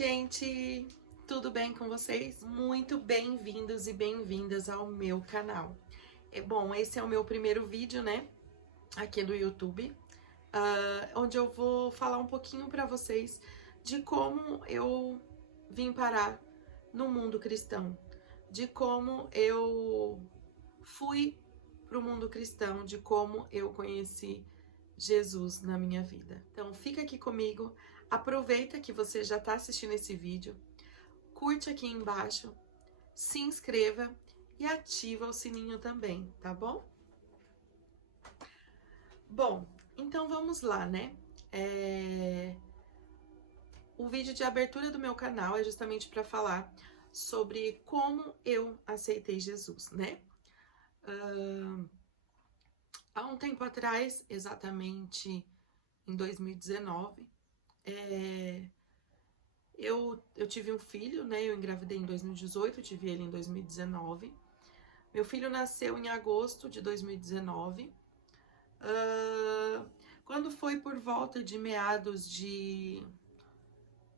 gente! Tudo bem com vocês? Muito bem-vindos e bem-vindas ao meu canal. Bom, esse é o meu primeiro vídeo, né, aqui do YouTube, onde eu vou falar um pouquinho para vocês de como eu vim parar no mundo cristão, de como eu fui pro mundo cristão, de como eu conheci Jesus na minha vida. Então fica aqui comigo, aproveita que você já está assistindo esse vídeo, curte aqui embaixo, se inscreva e ativa o sininho também, tá bom? Bom, então vamos lá, né? O vídeo de abertura do meu canal é justamente para falar sobre como eu aceitei Jesus, né? Há um tempo atrás, exatamente em 2019, eu tive um filho, né? Eu engravidei em 2018, tive ele em 2019. Meu filho nasceu em agosto de 2019. Quando foi por volta de meados de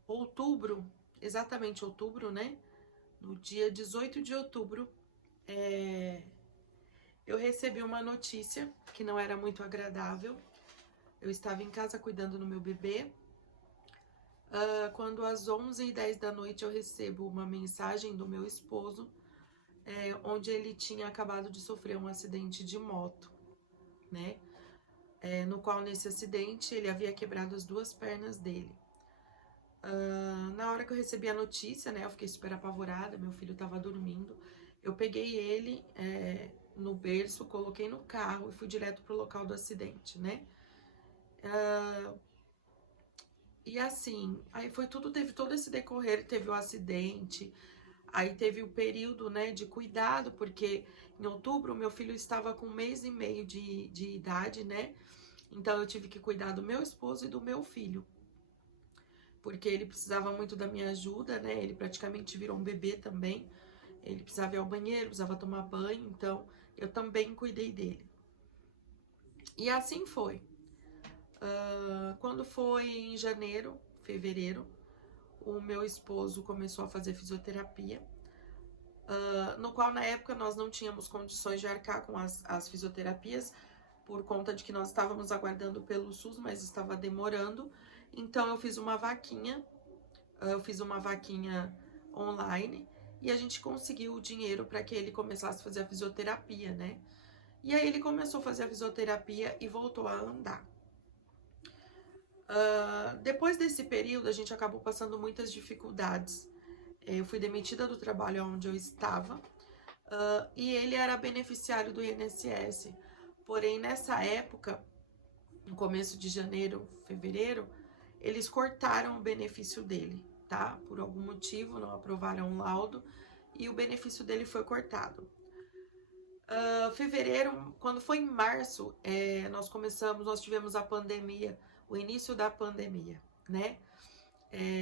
outubro, exatamente outubro, né? No dia 18 de outubro, eu recebi uma notícia que não era muito agradável. Eu estava em casa cuidando do meu bebê, quando às 11h10 da noite eu recebo uma mensagem do meu esposo, onde ele tinha acabado de sofrer um acidente de moto, né? No qual, nesse acidente, ele havia quebrado as duas pernas dele. Na hora que eu recebi a notícia, né, eu fiquei super apavorada, meu filho estava dormindo. Eu peguei ele no berço, coloquei no carro e fui direto pro local do acidente, né? E assim, aí foi tudo, teve todo esse decorrer, teve o acidente, aí teve o período, né, de cuidado, porque em outubro meu filho estava com 1 mês e meio de idade, né? Então eu tive que cuidar do meu esposo e do meu filho, porque ele precisava muito da minha ajuda, né? Ele praticamente virou um bebê também. Ele precisava ir ao banheiro, precisava tomar banho, então eu também cuidei dele. E assim foi. Quando foi em janeiro, fevereiro, o meu esposo começou a fazer fisioterapia, no qual na época nós não tínhamos condições de arcar com as fisioterapias, por conta de que nós estávamos aguardando pelo SUS, mas estava demorando. Então eu fiz uma vaquinha, online, e a gente conseguiu o dinheiro para que ele começasse a fazer a fisioterapia, né? E aí ele começou a fazer a fisioterapia e voltou a andar. Depois desse período, a gente acabou passando muitas dificuldades. Eu fui demitida do trabalho onde eu estava, e ele era beneficiário do INSS. Porém, nessa época, no começo de janeiro, fevereiro, eles cortaram o benefício dele, tá? Por algum motivo, não aprovaram um laudo e o benefício dele foi cortado. Fevereiro, quando foi em março, nós tivemos a pandemia, o início da pandemia, né?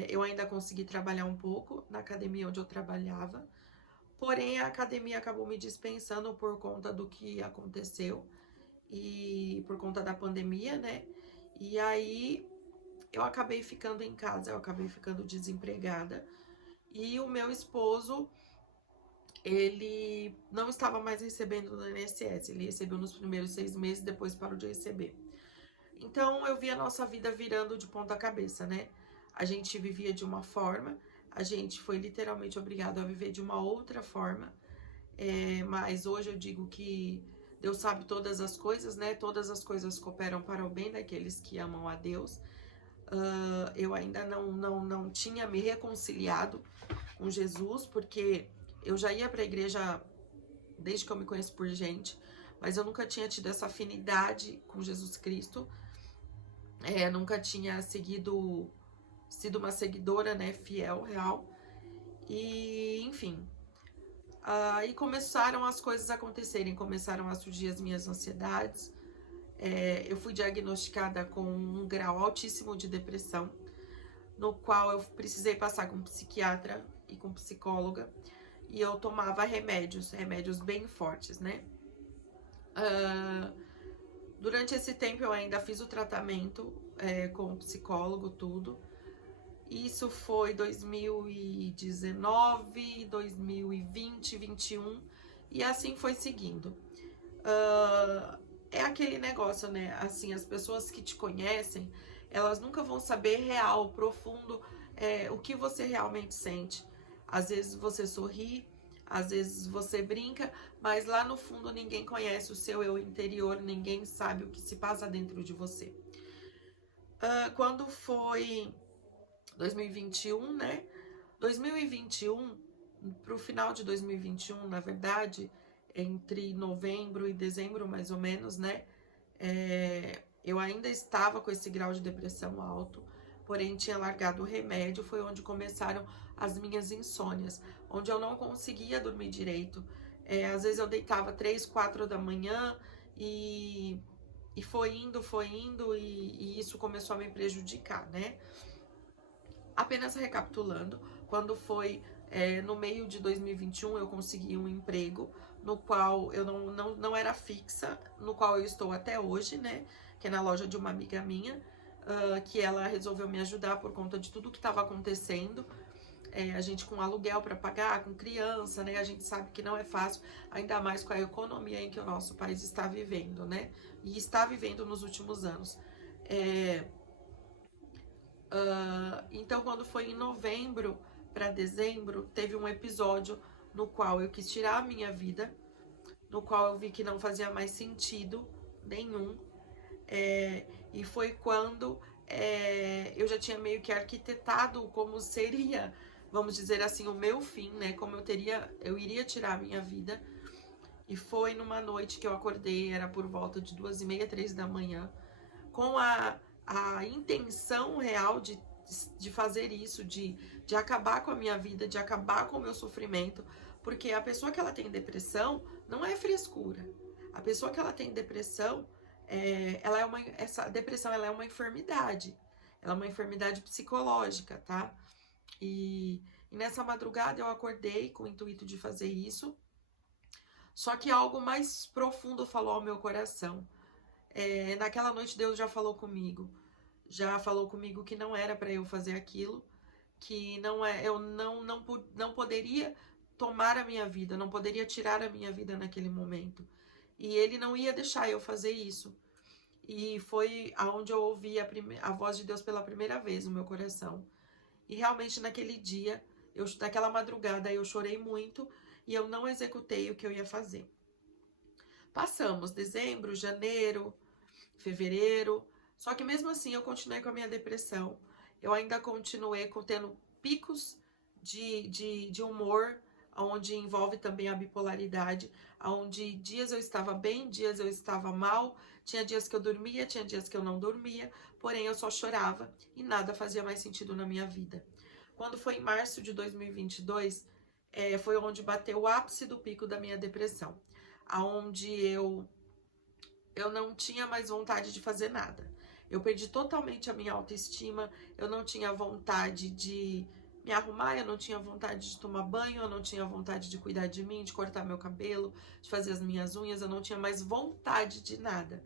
Eu ainda consegui trabalhar um pouco na academia onde eu trabalhava, porém a academia acabou me dispensando por conta do que aconteceu e por conta da pandemia, né? E aí eu acabei ficando em casa, eu acabei ficando desempregada. E o meu esposo, ele não estava mais recebendo no INSS, ele recebeu nos primeiros 6 meses, depois parou de receber. Então eu vi a nossa vida virando de ponta cabeça, né? A gente vivia de uma forma, a gente foi literalmente obrigado a viver de uma outra forma, mas hoje eu digo que Deus sabe todas as coisas, né? Todas as coisas cooperam para o bem daqueles que amam a Deus. Eu ainda não tinha me reconciliado com Jesus, porque eu já ia para a igreja desde que eu me conheço por gente, mas eu nunca tinha tido essa afinidade com Jesus Cristo, nunca tinha sido uma seguidora, né, fiel, real, e enfim. Aí começaram as coisas a acontecerem, começaram a surgir as minhas ansiedades. Eu fui diagnosticada com um grau altíssimo de depressão, no qual eu precisei passar com psiquiatra e com psicóloga, e eu tomava remédios bem fortes, né? Durante esse tempo eu ainda fiz o tratamento com o psicólogo, tudo, Isso foi 2019, 2020, 21 e assim foi seguindo. É aquele negócio, né? Assim, as pessoas que te conhecem, elas nunca vão saber real, profundo, o que você realmente sente. Às vezes você sorri, às vezes você brinca, mas lá no fundo ninguém conhece o seu eu interior, ninguém sabe o que se passa dentro de você. Quando foi 2021, né? 2021, pro final de 2021, na verdade, entre novembro e dezembro, mais ou menos, né? Eu ainda estava com esse grau de depressão alto, porém tinha largado o remédio, foi onde começaram as minhas insônias, onde eu não conseguia dormir direito. Às vezes eu deitava 3, 4 da manhã e foi indo e isso começou a me prejudicar, né? Apenas recapitulando, quando foi no meio de 2021 eu consegui um emprego no qual eu não era fixa, no qual eu estou até hoje, né? Que é na loja de uma amiga minha, que ela resolveu me ajudar por conta de tudo que estava acontecendo. A gente com aluguel para pagar, com criança, né? A gente sabe que não é fácil, ainda mais com a economia em que o nosso país está vivendo, né? E está vivendo nos últimos anos. Então, quando foi em novembro para dezembro, teve um episódio no qual eu quis tirar a minha vida, no qual eu vi que não fazia mais sentido nenhum. E foi quando eu já tinha meio que arquitetado como seria, vamos dizer assim, o meu fim, né? Como eu iria tirar a minha vida. E foi numa noite que eu acordei, era por volta de 2h30, 3 da manhã, com a intenção real de fazer isso, de acabar com a minha vida, de acabar com o meu sofrimento, porque a pessoa que ela tem depressão não é frescura. A pessoa que ela tem depressão, essa depressão ela é uma enfermidade, ela é uma enfermidade psicológica, tá? E nessa madrugada eu acordei com o intuito de fazer isso, só que algo mais profundo falou ao meu coração. Naquela noite Deus já falou comigo que não era para eu fazer aquilo, que eu não poderia tomar a minha vida, não poderia tirar a minha vida naquele momento. E Ele não ia deixar eu fazer isso. E foi aonde eu ouvi a voz de Deus pela primeira vez no meu coração. E realmente naquele dia, naquela madrugada, eu chorei muito e eu não executei o que eu ia fazer. Passamos dezembro, janeiro, fevereiro, só que mesmo assim eu continuei com a minha depressão. Eu ainda continuei tendo picos de humor, onde envolve também a bipolaridade, onde dias eu estava bem, dias eu estava mal, tinha dias que eu dormia, tinha dias que eu não dormia, porém eu só chorava e nada fazia mais sentido na minha vida. Quando foi em março de 2022, foi onde bateu o ápice do pico da minha depressão, aonde eu não tinha mais vontade de fazer nada. Eu perdi totalmente a minha autoestima, eu não tinha vontade de me arrumar, eu não tinha vontade de tomar banho, eu não tinha vontade de cuidar de mim, de cortar meu cabelo, de fazer as minhas unhas, eu não tinha mais vontade de nada.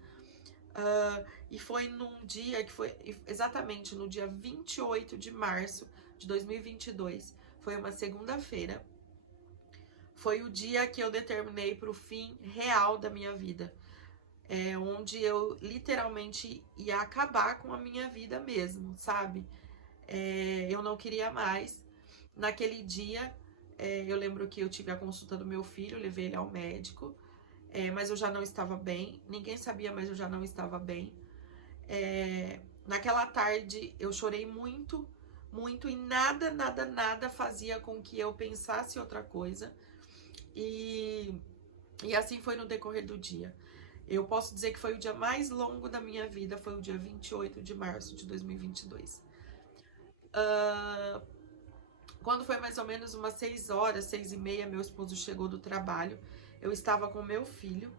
E foi num dia que foi exatamente no dia 28 de março de 2022, foi uma segunda-feira, foi o dia que eu determinei para o fim real da minha vida. Onde eu literalmente ia acabar com a minha vida mesmo, sabe? Eu não queria mais. Naquele dia, eu lembro que eu tive a consulta do meu filho, levei ele ao médico, mas eu já não estava bem. Ninguém sabia, mas eu já não estava bem. Naquela tarde, eu chorei muito, muito, e nada fazia com que eu pensasse outra coisa. E assim foi no decorrer do dia. Eu posso dizer que foi o dia mais longo da minha vida, foi o dia 28 de março de 2022. Quando foi mais ou menos umas 6 horas, 6h30, meu esposo chegou do trabalho. Eu estava com meu filho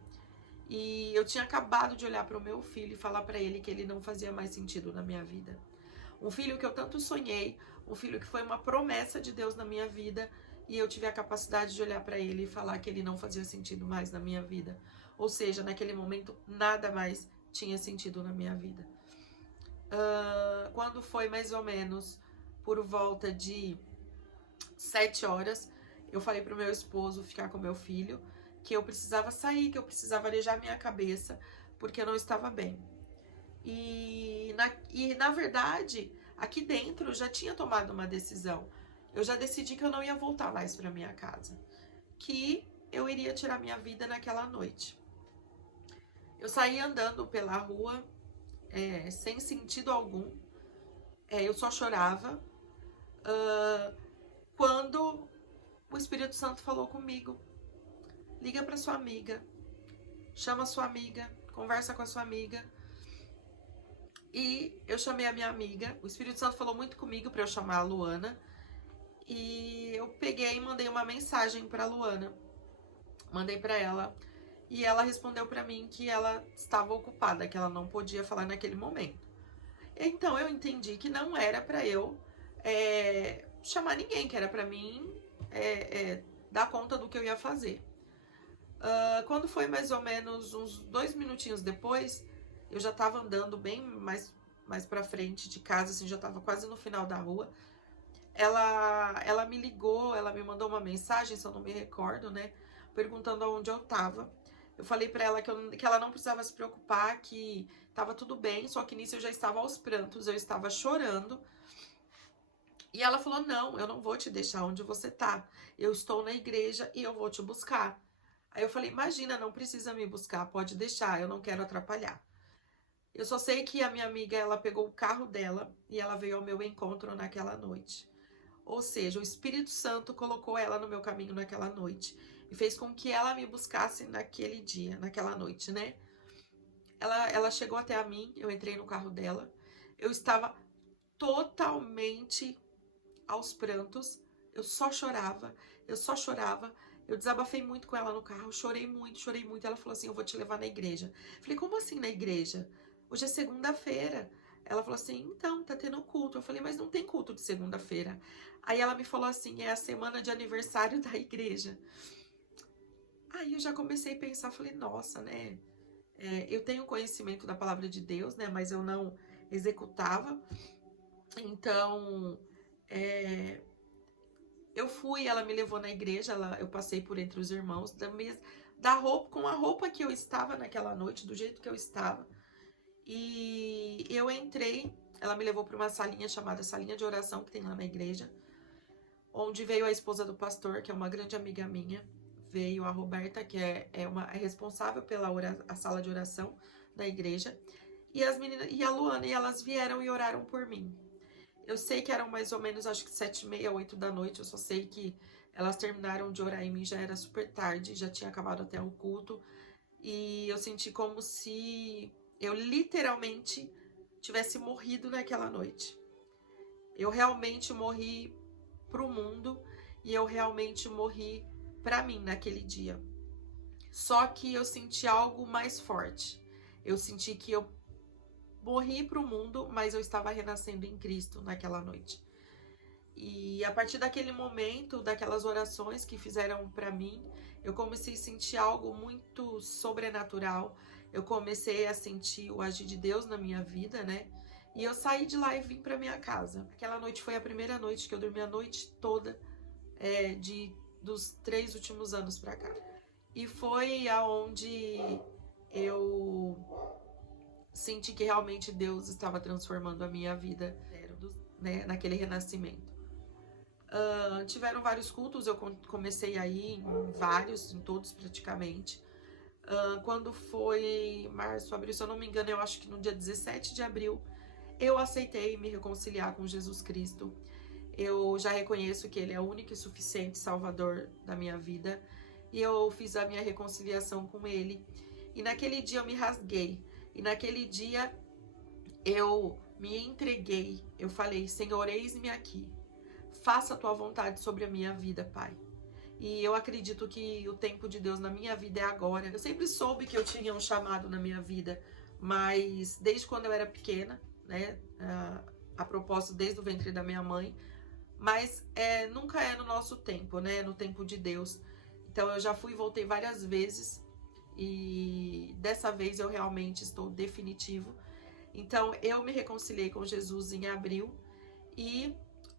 e eu tinha acabado de olhar para o meu filho e falar para ele que ele não fazia mais sentido na minha vida. Um filho que eu tanto sonhei, um filho que foi uma promessa de Deus na minha vida, e eu tive a capacidade de olhar para ele e falar que ele não fazia sentido mais na minha vida. Ou seja, naquele momento, nada mais tinha sentido na minha vida. Quando foi mais ou menos por volta de 7 horas, eu falei pro meu esposo ficar com meu filho, que eu precisava sair, que eu precisava arejar minha cabeça, porque eu não estava bem. E na verdade, aqui dentro eu já tinha tomado uma decisão. Eu já decidi que eu não ia voltar mais para minha casa, que eu iria tirar minha vida naquela noite. Eu saí andando pela rua, sem sentido algum, eu só chorava, quando o Espírito Santo falou comigo: liga para sua amiga, chama sua amiga, conversa com a sua amiga. E eu chamei a minha amiga, o Espírito Santo falou muito comigo para eu chamar a Luana, e eu peguei e mandei uma mensagem para a Luana, mandei para ela, e ela respondeu para mim que ela estava ocupada, que ela não podia falar naquele momento. Então eu entendi que não era para eu chamar ninguém, que era para mim dar conta do que eu ia fazer. Quando foi mais ou menos uns 2 minutinhos depois, eu já tava andando bem mais pra frente de casa, assim, já tava quase no final da rua. Ela me ligou, ela me mandou uma mensagem, se eu não me recordo, né, perguntando aonde eu tava. Eu falei pra ela que ela não precisava se preocupar, que tava tudo bem, só que nisso eu já estava aos prantos, eu estava chorando. E ela falou: não, eu não vou te deixar onde você tá. Eu estou na igreja e eu vou te buscar. Aí eu falei: imagina, não precisa me buscar, pode deixar, eu não quero atrapalhar. Eu só sei que a minha amiga, ela pegou o carro dela e ela veio ao meu encontro naquela noite. Ou seja, o Espírito Santo colocou ela no meu caminho naquela noite e fez com que ela me buscasse naquele dia, naquela noite, né? Ela chegou até a mim, eu entrei no carro dela, eu estava totalmente aos prantos, eu só chorava, eu desabafei muito com ela no carro, chorei muito. Ela falou assim: eu vou te levar na igreja. Falei: como assim na igreja? Hoje é segunda-feira. Ela falou assim: então, tá tendo culto. Eu falei: mas não tem culto de segunda-feira. Aí ela me falou assim: é a semana de aniversário da igreja. Aí eu já comecei a pensar, falei: nossa, né? Eu tenho conhecimento da palavra de Deus, né? Mas eu não executava. Então, eu fui, ela me levou na igreja, eu passei por entre os irmãos, com a roupa que eu estava naquela noite, do jeito que eu estava. E eu entrei, ela me levou para uma salinha chamada Salinha de Oração, que tem lá na igreja, onde veio a esposa do pastor, que é uma grande amiga minha, veio a Roberta, que é responsável pela a sala de oração da igreja, e as meninas, e a Luana, e elas vieram e oraram por mim. Eu sei que eram mais ou menos, acho que 7h30, 8 da noite, eu só sei que elas terminaram de orar em mim, já era super tarde, já tinha acabado até o culto, e eu senti como se eu literalmente tivesse morrido naquela noite. Eu realmente morri pro mundo e eu realmente morri pra mim naquele dia. Só que eu senti algo mais forte. Eu senti que eu morri pro mundo, mas eu estava renascendo em Cristo naquela noite. E a partir daquele momento, daquelas orações que fizeram pra mim, eu comecei a sentir algo muito sobrenatural. Eu comecei a sentir o agir de Deus na minha vida, né? E eu saí de lá e vim pra minha casa. Aquela noite foi a primeira noite que eu dormi a noite toda, dos 3 últimos anos pra cá. E foi aonde eu senti que realmente Deus estava transformando a minha vida, né, naquele renascimento. Tiveram vários cultos, eu comecei aí em todos praticamente. Quando foi março, abril, se eu não me engano, eu acho que no dia 17 de abril, eu aceitei me reconciliar com Jesus Cristo. Eu já reconheço que Ele é o único e suficiente Salvador da minha vida. E eu fiz a minha reconciliação com Ele. E naquele dia eu me rasguei. E naquele dia eu me entreguei. Eu falei: Senhor, eis-me aqui. Faça a tua vontade sobre a minha vida, Pai. E eu acredito que o tempo de Deus na minha vida é agora. Eu sempre soube que eu tinha um chamado na minha vida, mas desde quando eu era pequena, né? A propósito, desde o ventre da minha mãe. Mas nunca é no nosso tempo, né? No tempo de Deus. Então eu já fui e voltei várias vezes. E dessa vez eu realmente estou definitivo. Então eu me reconciliei com Jesus em abril. E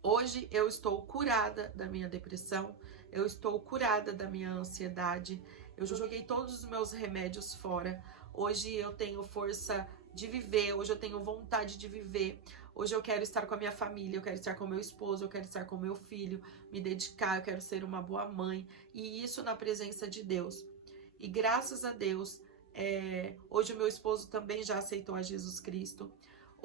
Hoje eu estou curada da minha depressão, eu estou curada da minha ansiedade, eu joguei todos os meus remédios fora. Hoje eu tenho força de viver, hoje eu tenho vontade de viver. Hoje eu quero estar com a minha família, eu quero estar com meu esposo, eu quero estar com meu filho, me dedicar, eu quero ser uma boa mãe. E isso na presença de Deus. E graças a Deus, hoje o meu esposo também já aceitou a Jesus Cristo.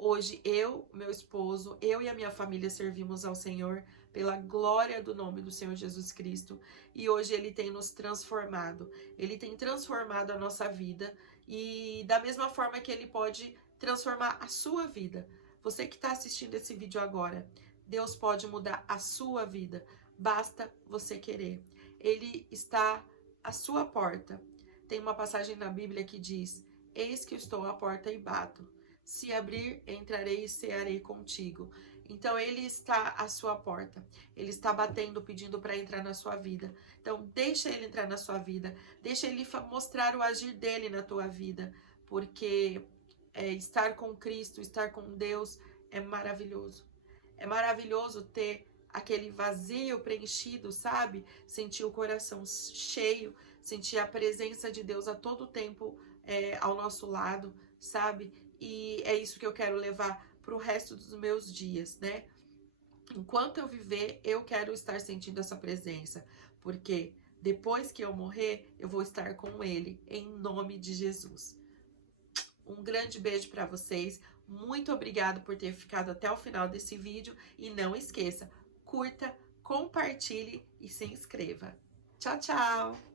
Hoje eu, meu esposo, eu e a minha família servimos ao Senhor pela glória do nome do Senhor Jesus Cristo. E hoje Ele tem nos transformado. Ele tem transformado a nossa vida. E da mesma forma que Ele pode transformar a sua vida. Você que está assistindo esse vídeo agora, Deus pode mudar a sua vida. Basta você querer. Ele está à sua porta. Tem uma passagem na Bíblia que diz: eis que eu estou à porta e bato. Se abrir, entrarei e cearei contigo. Então ele está à sua porta. Ele está batendo, pedindo para entrar na sua vida. Então deixa ele entrar na sua vida. Deixa ele mostrar o agir dele na tua vida. Porque estar com Cristo, estar com Deus é maravilhoso. É maravilhoso ter aquele vazio preenchido, sabe? Sentir o coração cheio, sentir a presença de Deus a todo tempo ao nosso lado, sabe? E é isso que eu quero levar para o resto dos meus dias, né? Enquanto eu viver, eu quero estar sentindo essa presença, porque depois que eu morrer, eu vou estar com Ele, em nome de Jesus. Um grande beijo para vocês, muito obrigado por ter ficado até o final desse vídeo e não esqueça, curta, compartilhe e se inscreva. Tchau, tchau!